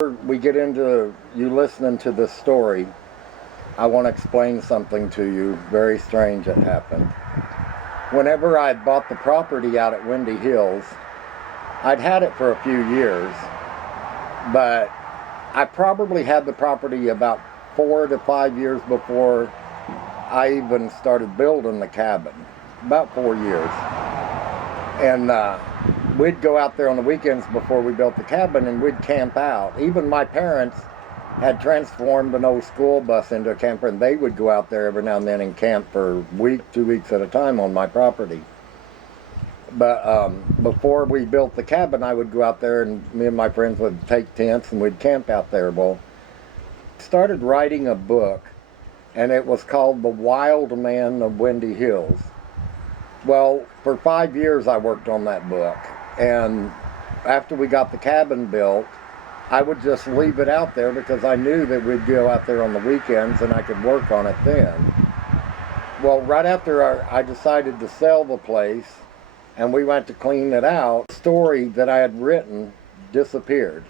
We get into you listening to this story, I want to explain something to you very strange that happened. Whenever I had bought the property out at Windy Hills, I'd had it for a few years, but I probably had the property about 4 to 5 years before I even started building the cabin. About 4 years. And we'd go out there on the weekends before we built the cabin and we'd camp out. Even my parents had transformed an old school bus into a camper, and they would go out there every now and then and camp for a week, 2 weeks at a time on my property. But before we built the cabin, I would go out there and me and my friends would take tents and we'd camp out there. Well, I started writing a book, and it was called The Wild Man of Windy Hills. Well, for 5 years I worked on that book, and after we got the cabin built, I would just leave it out there because I knew that we'd go out there on the weekends and I could work on it then. Well, right after I decided to sell the place and we went to clean it out, the story that I had written disappeared.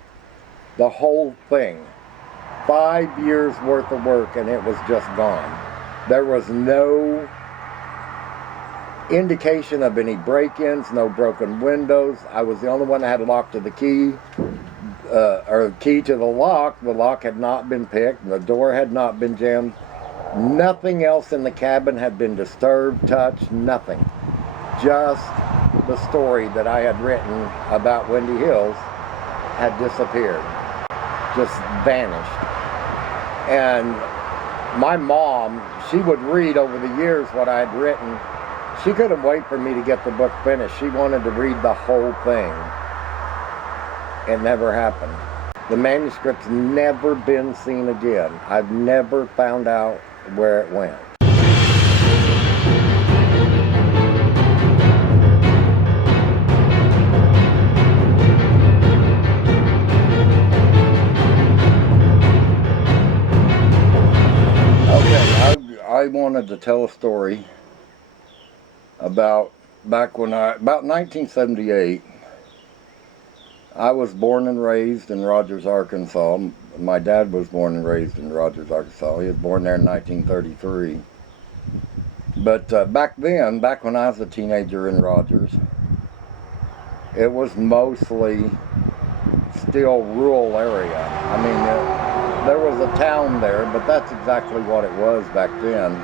The whole thing. 5 years worth of work, and it was just gone. There was no indication of any break-ins, no broken windows. I was the only one that had a lock to the key, or key to the lock. The lock had not been picked, the door had not been jammed. Nothing else in the cabin had been disturbed, touched, nothing. Just the story that I had written about Windy Hills had disappeared, just vanished. And my mom, she would read over the years what I had written. She couldn't wait for me to get the book finished. She wanted to read the whole thing. It never happened. The manuscript's never been seen again. I've never found out where it went. Okay, I wanted to tell a story about about 1978. I was born and raised in Rogers, Arkansas. My dad was born and raised in Rogers, Arkansas. He was born there in 1933. But back then, back when I was a teenager in Rogers, it was mostly still rural area. I mean, there was a town there, but that's exactly what it was back then.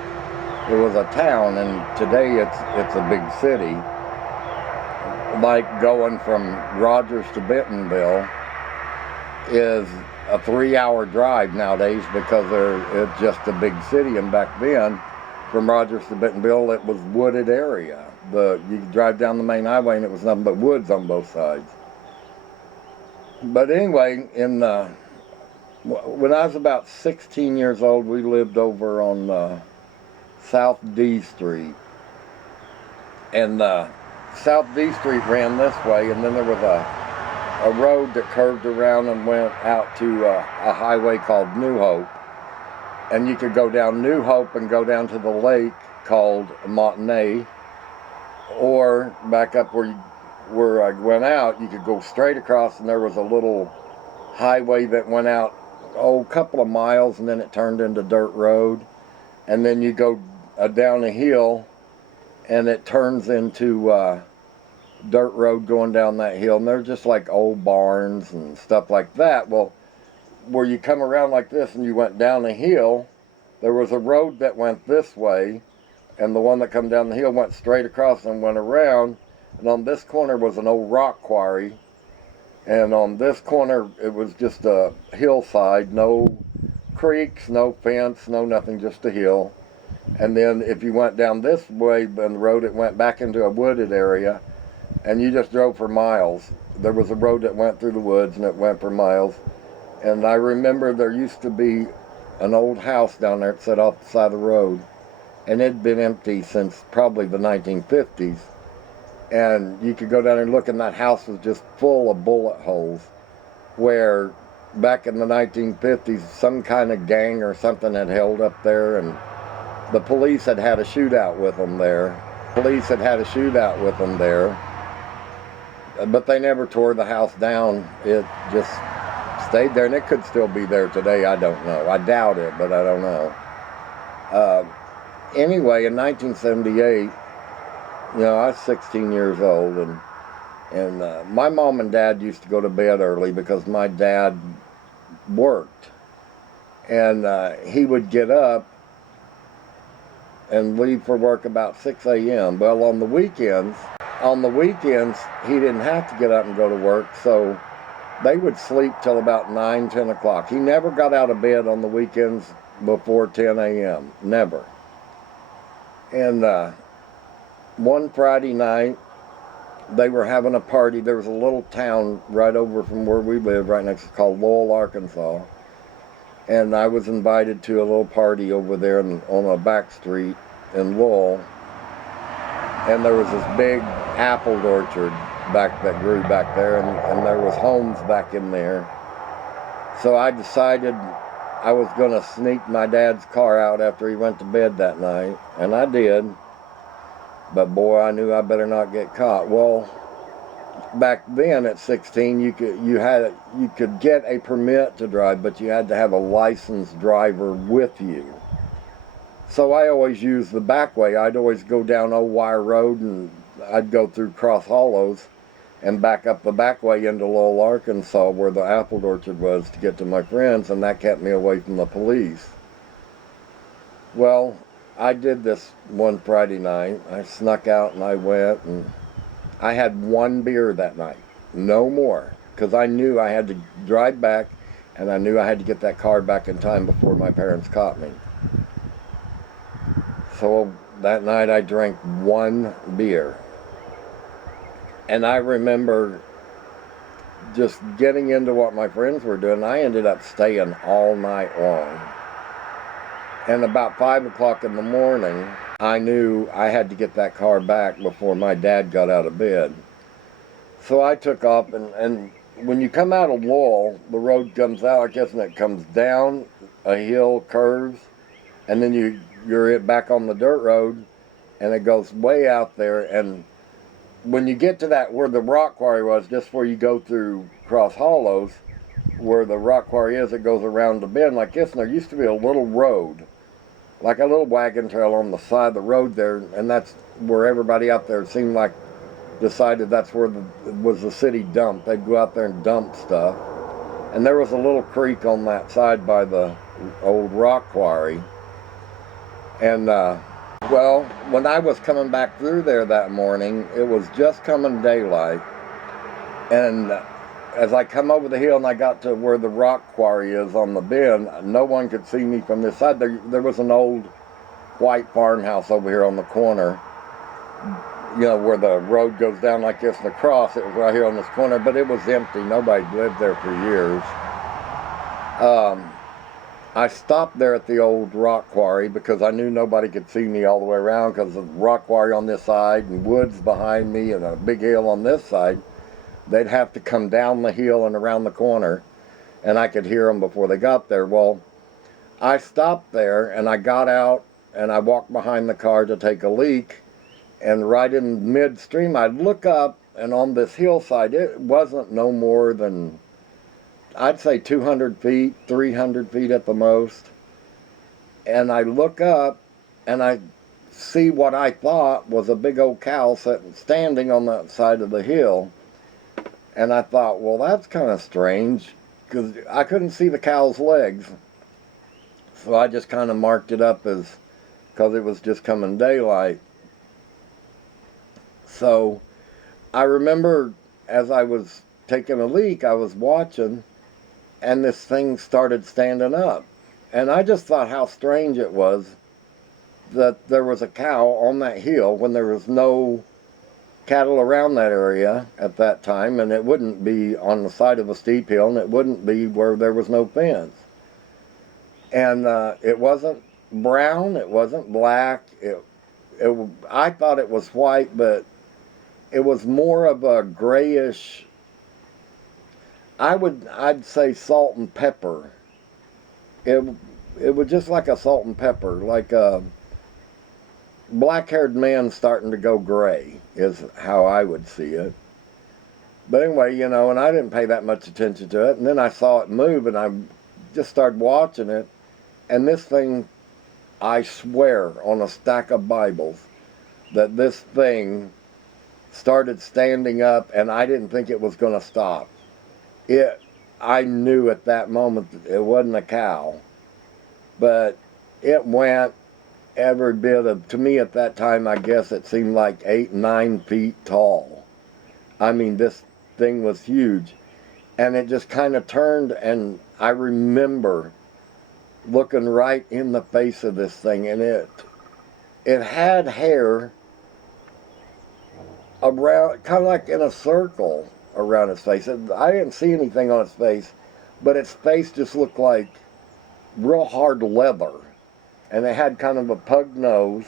It was a town, and today it's a big city. Like going from Rogers to Bentonville is a 3-hour drive nowadays because it's just a big city, and back then from Rogers to Bentonville it was wooded area. You could drive down the main highway and it was nothing but woods on both sides. But anyway, when I was about 16 years old, we lived over on South D Street, and South D Street ran this way, and then there was a road that curved around and went out to a highway called New Hope, and you could go down New Hope and go down to the lake called Montanay, or back up where I went out, you could go straight across, and there was a little highway that went out a couple of miles, and then it turned into dirt road, and then you go down a hill and it turns into dirt road going down that hill, and they're just like old barns and stuff like that. Well, where you come around like this and you went down a hill, there was a road that went this way, and the one that come down the hill went straight across and went around, and on this corner was an old rock quarry, and on this corner it was just a hillside, no creeks, no fence, no nothing, just a hill. And then if you went down this way on the road, it went back into a wooded area, and you just drove for miles. There was a road that went through the woods, and it went for miles. And I remember there used to be an old house down there that sat off the side of the road, and it had been empty since probably the 1950s. And you could go down and look, and that house was just full of bullet holes, where back in the 1950s, some kind of gang or something had held up there, and the police had had a shootout with them there. But they never tore the house down. It just stayed there, and it could still be there today. I don't know. I doubt it, but I don't know. Anyway, in 1978, I was 16 years old, and my mom and dad used to go to bed early because my dad worked, and he would get up and leave for work about 6 a.m. Well, on the weekends, he didn't have to get up and go to work, so they would sleep till about 9, 10 o'clock. He never got out of bed on the weekends before 10 a.m. Never. And one Friday night, they were having a party. There was a little town right over from where we live, right next, called Lowell, Arkansas. And I was invited to a little party over there on a back street in Lowell. And there was this big apple orchard that grew back there, and there was homes back in there. So I decided I was going to sneak my dad's car out after he went to bed that night, and I did. But boy, I knew I better not get caught. Well, back then at 16, you could get a permit to drive, but you had to have a licensed driver with you. So I always used the back way. I'd always go down Old Wire Road, and I'd go through Cross Hollows and back up the back way into Lowell, Arkansas, where the apple orchard was, to get to my friends, and that kept me away from the police. Well, I did this one Friday night. I snuck out and I went, and I had one beer that night, no more, because I knew I had to drive back, and I knew I had to get that car back in time before my parents caught me. So that night I drank one beer. And I remember just getting into what my friends were doing. I ended up staying all night long. And about 5 o'clock in the morning, I knew I had to get that car back before my dad got out of bed. So I took off, and when you come out of Lowell, the road comes out, I guess, and it comes down a hill, curves, and then you're back on the dirt road, and it goes way out there. And when you get to that, where the rock quarry was, just where you go through Cross Hollows, where the rock quarry is, it goes around the bend like this, and there used to be a little road, like a little wagon trail on the side of the road there, and that's where everybody out there, it seemed like, decided that's where was the city dump. They'd go out there and dump stuff. And there was a little creek on that side by the old rock quarry. And well, when I was coming back through there that morning, it was just coming daylight. And as I come over the hill and I got to where the rock quarry is on the bend, no one could see me from this side. There was an old white farmhouse over here on the corner, where the road goes down like this and across. It was right here on this corner, but it was empty. Nobody lived there for years. I stopped there at the old rock quarry because I knew nobody could see me all the way around, because the rock quarry on this side and woods behind me and a big hill on this side. They'd have to come down the hill and around the corner, and I could hear them before they got there. Well, I stopped there, and I got out, and I walked behind the car to take a leak, and right in midstream, I'd look up, and on this hillside, it wasn't no more than, I'd say 200 feet, 300 feet at the most. And I look up, and I see what I thought was a big old cow standing on that side of the hill. And I thought, well, that's kind of strange, because I couldn't see the cow's legs. So I just kind of marked it up as, because it was just coming daylight. So I remember as I was taking a leak, I was watching, and this thing started standing up. And I just thought how strange it was that there was a cow on that hill when there was no cattle around that area at that time, and it wouldn't be on the side of a steep hill, and it wouldn't be where there was no fence. And it wasn't brown, it wasn't black. I thought it was white, but it was more of a grayish, I'd say salt and pepper. It was just like a salt and pepper, like a black-haired man starting to go gray is how I would see it. But anyway, you know, and I didn't pay that much attention to it. And then I saw it move, and I just started watching it. And this thing, I swear on a stack of Bibles, that this thing started standing up, and I didn't think it was going to stop. I knew at that moment that it wasn't a cow, but it went every bit of, to me at that time, I guess it seemed like 8, 9 feet tall. I mean, this thing was huge. And it just kind of turned, and I remember looking right in the face of this thing, and it had hair around, kind of like in a circle around its face. I didn't see anything on its face, but its face just looked like real hard leather. And it had kind of a pug nose,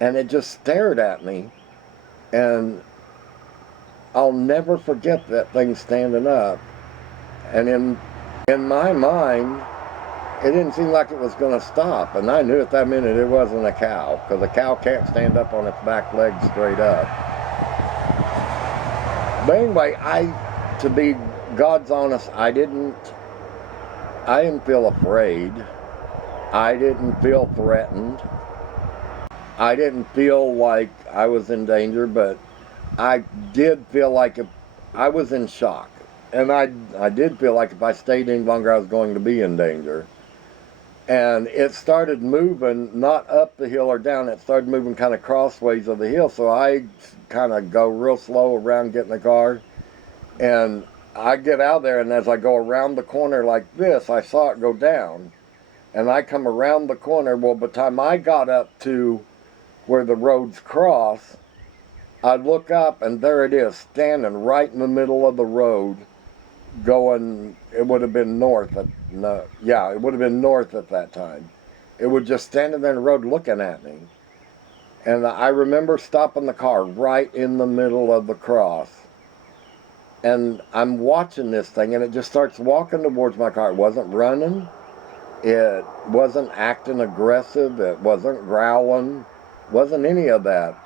and it just stared at me. And I'll never forget that thing standing up. And in my mind, it didn't seem like it was going to stop. And I knew at that minute it wasn't a cow, because a cow can't stand up on its back legs straight up. But anyway, to be God's honest, I didn't feel afraid. I didn't feel threatened. I didn't feel like I was in danger, but I did feel like I was in shock. And I did feel like if I stayed any longer, I was going to be in danger. And it started moving, not up the hill or down, it started moving kind of crossways of the hill. So I kind of go real slow around getting the car. And I get out there, and as I go around the corner like this, I saw it go down. And I come around the corner. Well, by the time I got up to where the roads cross, I look up, and there it is, standing right in the middle of the road, going, it would have been north. It would have been north at that time. It was just standing there in the road looking at me. And I remember stopping the car right in the middle of the cross. And I'm watching this thing, and it just starts walking towards my car. It wasn't running. It wasn't acting aggressive. It wasn't growling. Wasn't any of that.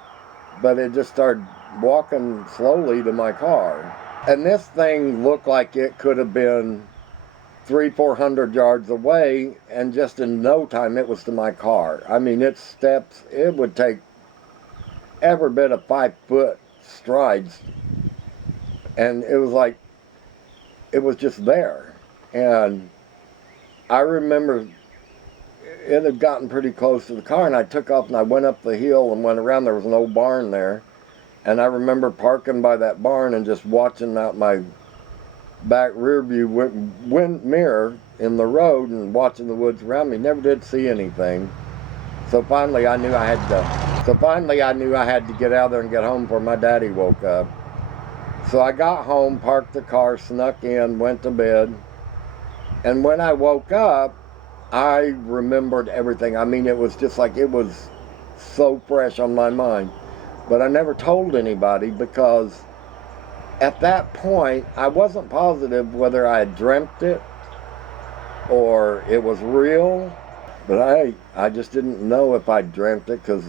But it just started walking slowly to my car. And this thing looked like it could have been 300-400 yards away, and just in no time it was to my car. I mean, its steps, it would take every bit of 5-foot strides. And it was like, it was just there. And I remember it had gotten pretty close to the car, and I took off and I went up the hill and went around. There was an old barn there. And I remember parking by that barn and just watching out my back rear view wind mirror in the road and watching the woods around me. Never did see anything. So finally I knew I had to get out there and get home before my daddy woke up. So I got home, parked the car, snuck in, went to bed. And when I woke up, I remembered everything. I mean, it was just like it was so fresh on my mind. But I never told anybody, because at that point, I wasn't positive whether I had dreamt it or it was real. But I just didn't know if I dreamt it, because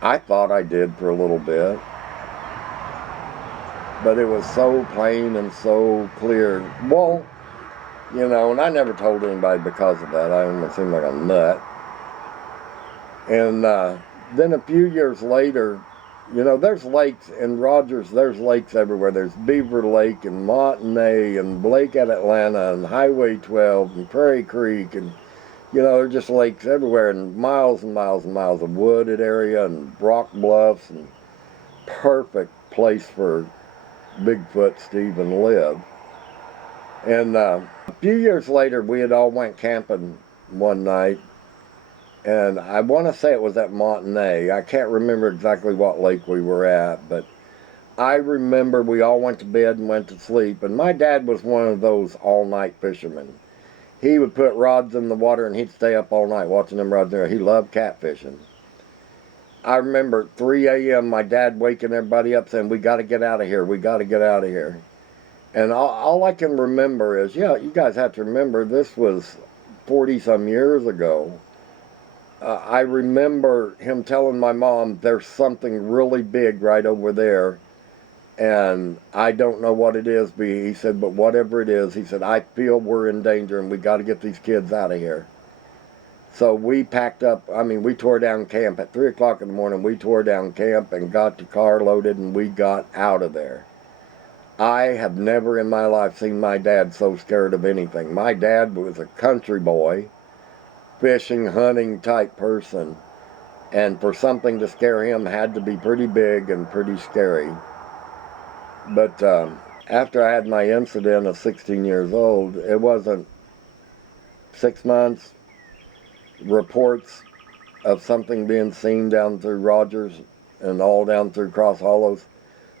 I thought I did for a little bit. But it was so plain and so clear. Well, you know, and I never told anybody because of that. I almost seemed like a nut. And then a few years later, you know, there's lakes in Rogers, there's lakes everywhere. There's Beaver Lake and Montanay and Lake at Atlanta and Highway 12 and Prairie Creek, and, you know, there's just lakes everywhere, and miles and miles and miles of wooded area and rock bluffs, and perfect place for Bigfoot to even live. And a few years later, we had all went camping one night, and I want to say it was at Montanay. I can't remember exactly what lake we were at, but I remember we all went to bed and went to sleep. And my dad was one of those all-night fishermen. He would put rods in the water, and he'd stay up all night watching them rods there. He loved catfishing. I remember at 3 a.m. my dad waking everybody up saying, "We got to get out of here. We got to get out of here." And all I can remember is, yeah, you guys have to remember, this was 40-some years ago. I remember him telling my mom, "There's something really big right over there." And I don't know what it is, but he said, but whatever it is, he said, I feel we're in danger and we got to get these kids out of here. So we packed up, we tore down camp. At 3 o'clock in the morning, we tore down camp and got the car loaded and we got out of there. I have never in my life seen my dad so scared of anything. My dad was a country boy, fishing, hunting type person. And for something to scare him had to be pretty big and pretty scary. But after I had my incident of 16 years old, it wasn't 6 months. Reports of something being seen down through Rogers and all down through Cross Hollows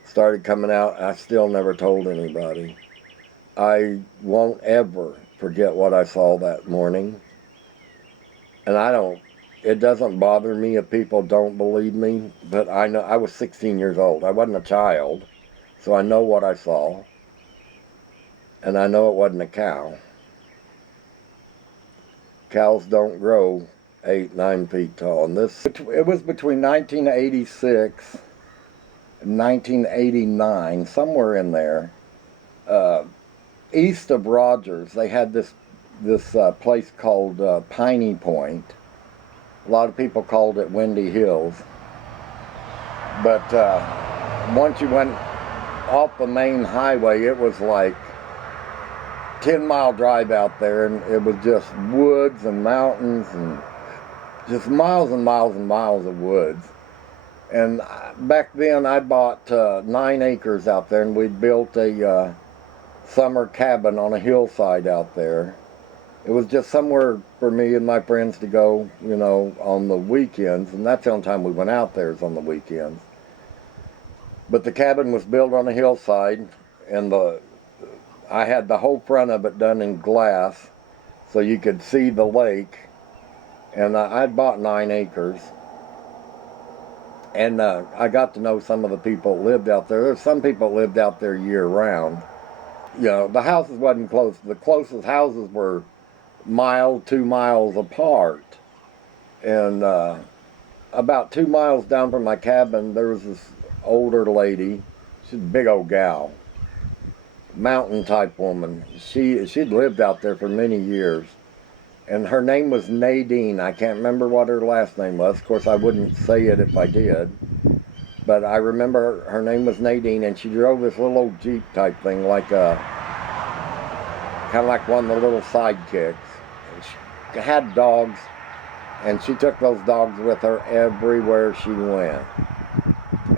started coming out. I still never told anybody. I won't ever forget what I saw that morning. And it doesn't bother me if people don't believe me, but I know I was 16 years old. I wasn't a child, so I know what I saw. And I know it wasn't a cow. Cows don't grow 8-9 feet tall. And it was between 1986 and 1989, somewhere in there. East of Rogers, they had this place called Piney Point. A lot of people called it Windy Hills. But once you went off the main highway, it was like 10-mile drive out there, and it was just woods and mountains and just miles and miles and miles of woods. And back then I bought 9 acres out there, and we built a summer cabin on a hillside out there. It was just somewhere for me and my friends to go, on the weekends, and that's the only time we went out there is on the weekends. But the cabin was built on a hillside, and I had the whole front of it done in glass so you could see the lake. And I'd bought 9 acres. And I got to know some of the people that lived out there. There's some people that lived out there year round. The houses wasn't close. The closest houses were 2 miles apart. And about 2 miles down from my cabin, there was this older lady. She's a big old gal. Mountain type woman. She'd lived out there for many years, and her name was Nadine. I can't remember what her last name was. Of course, I wouldn't say it if I did, but I remember her name was Nadine, and she drove this little old Jeep type thing, kind of like one of the little sidekicks. She had dogs, and she took those dogs with her everywhere she went.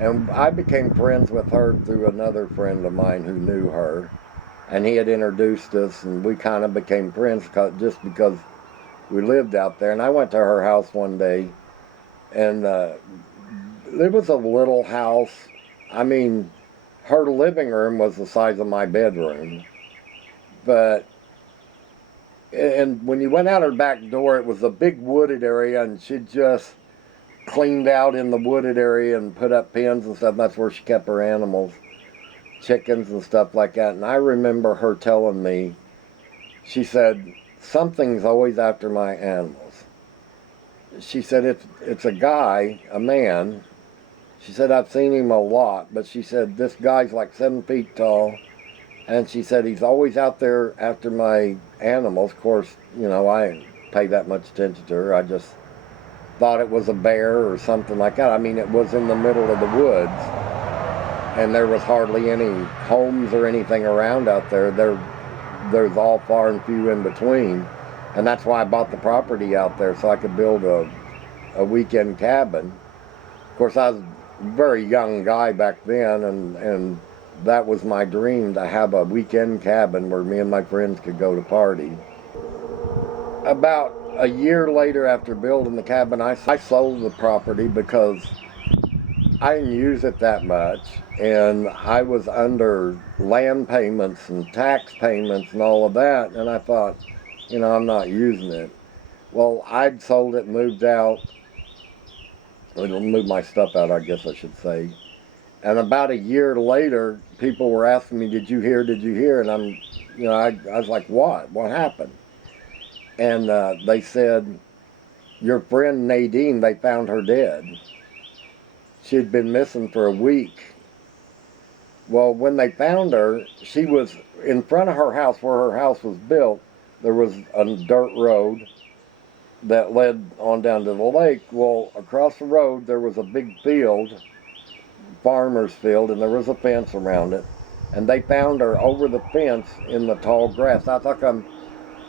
And I became friends with her through another friend of mine who knew her. And he had introduced us, and we kind of became friends just because we lived out there. And I went to her house one day, and it was a little house. Her living room was the size of my bedroom. And when you went out her back door, it was a big wooded area, and she just cleaned out in the wooded area and put up pens and stuff. That's where she kept her animals, chickens and stuff like that. And I remember her telling me, she said, something's always after my animals. She said, it's a guy, a man. She said, I've seen him a lot, but she said, this guy's like 7 feet tall. And she said, he's always out there after my animals. Of course, I didn't pay that much attention to her. I just thought it was a bear or something like that. It was in the middle of the woods, and there was hardly any homes or anything around out there. There's all far and few in between, and that's why I bought the property out there, so I could build a weekend cabin. Of course, I was a very young guy back then, and that was my dream, to have a weekend cabin where me and my friends could go to party. About a year later, after building the cabin, I sold the property because I didn't use it that much, and I was under land payments and tax payments and all of that, and I thought, I'm not using it. Well, I'd sold it, moved out, moved my stuff out, I guess I should say. And about a year later, people were asking me, did you hear? And I was like, what? What happened? And they said, your friend Nadine, they found her dead. She'd been missing for a week. Well, when they found her, she was in front of her house where her house was built. There was a dirt road that led on down to the lake. Well, across the road there was a big field, farmer's field, and there was a fence around it. And they found her over the fence in the tall grass.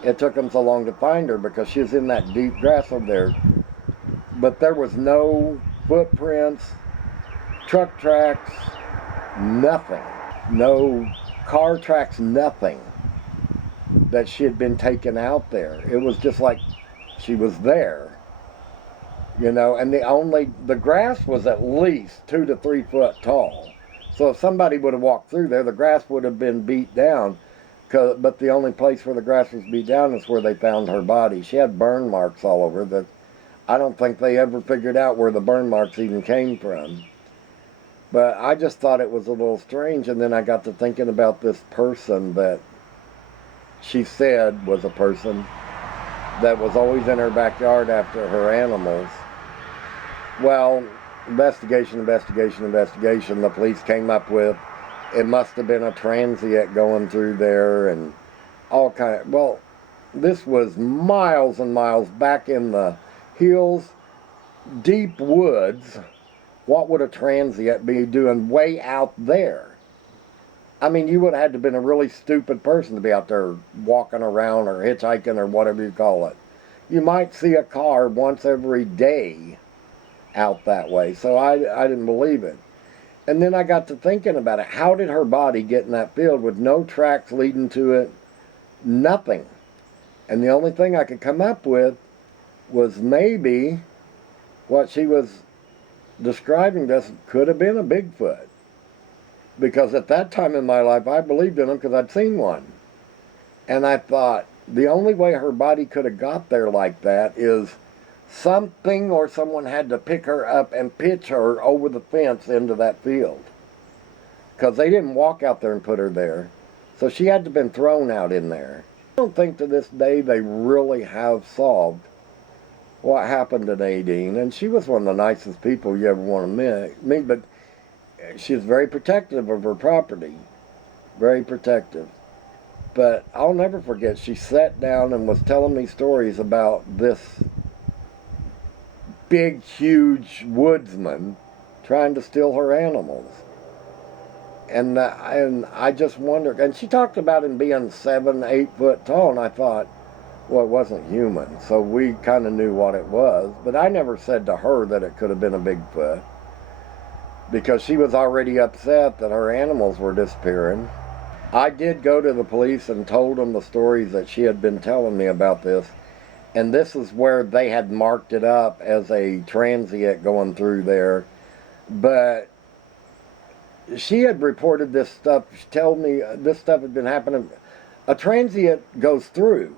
It took them so long to find her because she was in that deep grass over there. But there was no footprints, truck tracks, nothing. No car tracks, nothing that she had been taken out there. It was just like she was there, you know, and the grass was at least 2 to 3 foot tall. So if somebody would have walked through there, the grass would have been beat down. But the only place where the grass was beat down is where they found her body. She had burn marks all over that. I don't think they ever figured out where the burn marks even came from. But I just thought it was a little strange, and then I got to thinking about this person that she said was a person that was always in her backyard after her animals. Well, investigation. The police came up with it must have been a transient going through there and all kind of. Well, this was miles and miles back in the hills, deep woods. What would a transient be doing way out there? I mean, you would have had to have been a really stupid person to be out there walking around or hitchhiking or whatever you call it. You might see a car once every day out that way. So I didn't believe it. And then I got to thinking about it. How did her body get in that field with no tracks leading to it? Nothing. And the only thing I could come up with was maybe what she was describing this could have been a Bigfoot. Because at that time in my life, I believed in them because I'd seen one. And I thought, the only way her body could have got there like that is something or someone had to pick her up and pitch her over the fence into that field. Because they didn't walk out there and put her there. So she had to have been thrown out in there. I don't think to this day they really have solved what happened to Nadine. And she was one of the nicest people you ever want to meet. But she was very protective of her property. Very protective. But I'll never forget, she sat down and was telling me stories about this big, huge woodsman trying to steal her animals. And I just wondered, and she talked about him being 7, 8 foot tall, and I thought, well, it wasn't human, so we kind of knew what it was. But I never said to her that it could have been a Bigfoot, because she was already upset that her animals were disappearing. I did go to the police and told them the stories that she had been telling me about this. And this is where they had marked it up as a transient going through there. But she had reported this stuff. She told me this stuff had been happening. A transient goes through.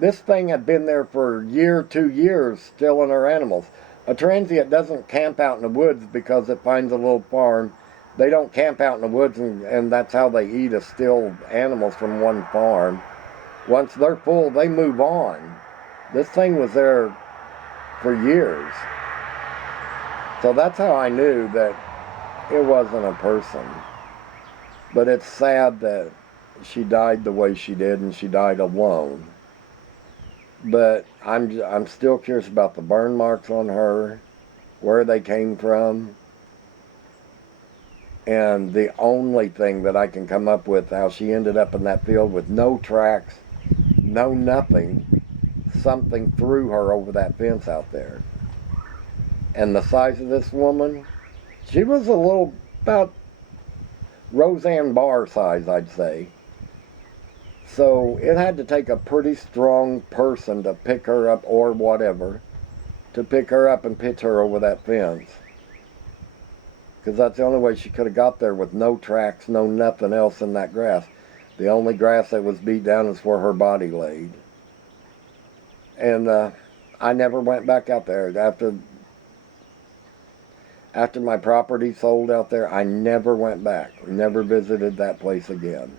This thing had been there for a year, 2 years, stealing her animals. A transient doesn't camp out in the woods because it finds a little farm. They don't camp out in the woods, and that's how they eat, is steal animals from one farm. Once they're full, they move on. This thing was there for years. So that's how I knew that it wasn't a person. But it's sad that she died the way she did, and she died alone. But I'm still curious about the burn marks on her, where they came from. And the only thing that I can come up with, how she ended up in that field with no tracks, no nothing. Something threw her over that fence out there. And the size of this woman, she was a little, about Roseanne Barr size, I'd say. So it had to take a pretty strong person to pick her up, or whatever, to pick her up and pitch her over that fence. Because that's the only way she could have got there, with no tracks, no nothing else in that grass. The only grass that was beat down is where her body laid. And I never went back out there. After my property sold out there, I never went back. Never visited that place again.